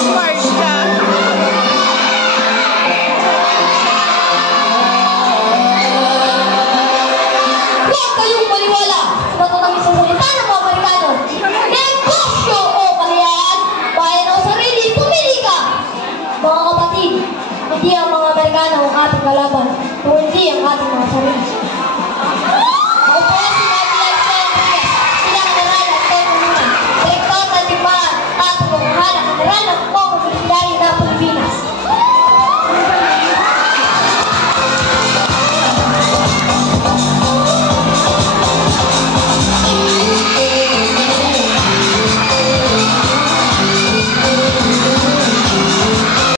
Huwag kayong maniwala sa matatamis sa salita ng mga Amerikano. Negosyo o kalayaan, bayan o sarili, pumili ka! Mga kapatid, hindi ang mga Amerikano ang ating kalaban, kung hindi ang ating mga sarili.